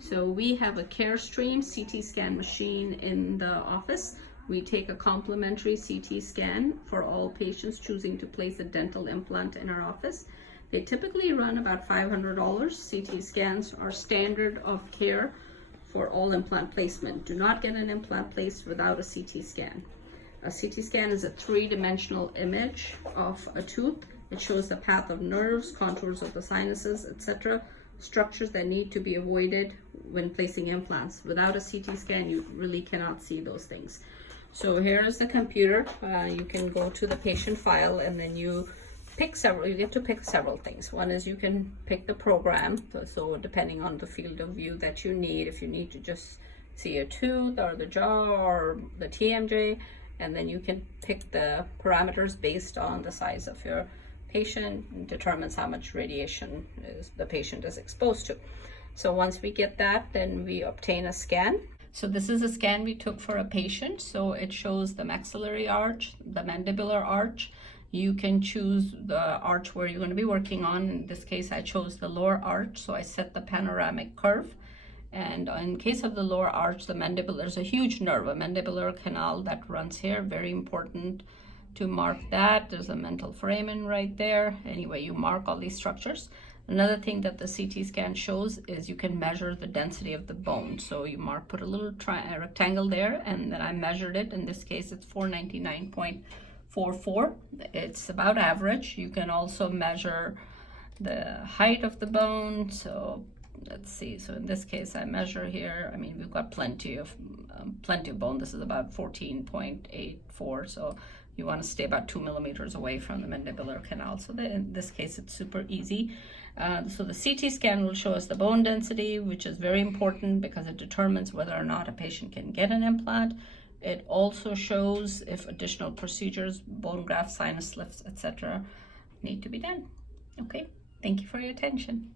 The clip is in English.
So we have a CareStream CT scan machine in the office. We take a complimentary CT scan for all patients choosing to place a dental implant in our office. They typically run about $500. CT scans are standard of care for all implant placement. Do not get an implant placed without a CT scan. A CT scan is a three-dimensional image of a tooth. It shows the path of nerves, contours of the sinuses, etc., structures that need to be avoided when placing implants. Without a CT scan, you really cannot see those things. So here is the computer. You can go to the patient file and then you get to pick several things. One is you can pick the program. So depending on the field of view that you need, if you need to just see a tooth or the jaw or the TMJ, and then you can pick the parameters based on the size of your patient, and determines how much radiation the patient is exposed to. So once we get that, then we obtain a scan. So this is a scan we took for a patient. So it shows the maxillary arch, the mandibular arch. You can choose the arch where you're going to be working on. In this case, I chose the lower arch, so I set the panoramic curve. And in case of the lower arch, the mandible, there's a huge nerve, a mandibular canal that runs here. Very important to mark that. There's a mental foramen right there. Anyway, you mark all these structures. Another thing that the CT scan shows is you can measure the density of the bone. So you put a little rectangle there, and then I measured it. In this case, it's 499.44. It's about average. You can also measure the height of the bone. So let's see. So in this case, I measure here. I mean, we've got plenty of bone. This is about 14.84. So you want to stay about 2 millimeters away from the mandibular canal. So in this case, it's super easy. So the CT scan will show us the bone density, which is very important because it determines whether or not a patient can get an implant. It also shows if additional procedures, bone graft, sinus lifts, etc., need to be done. Okay, thank you for your attention.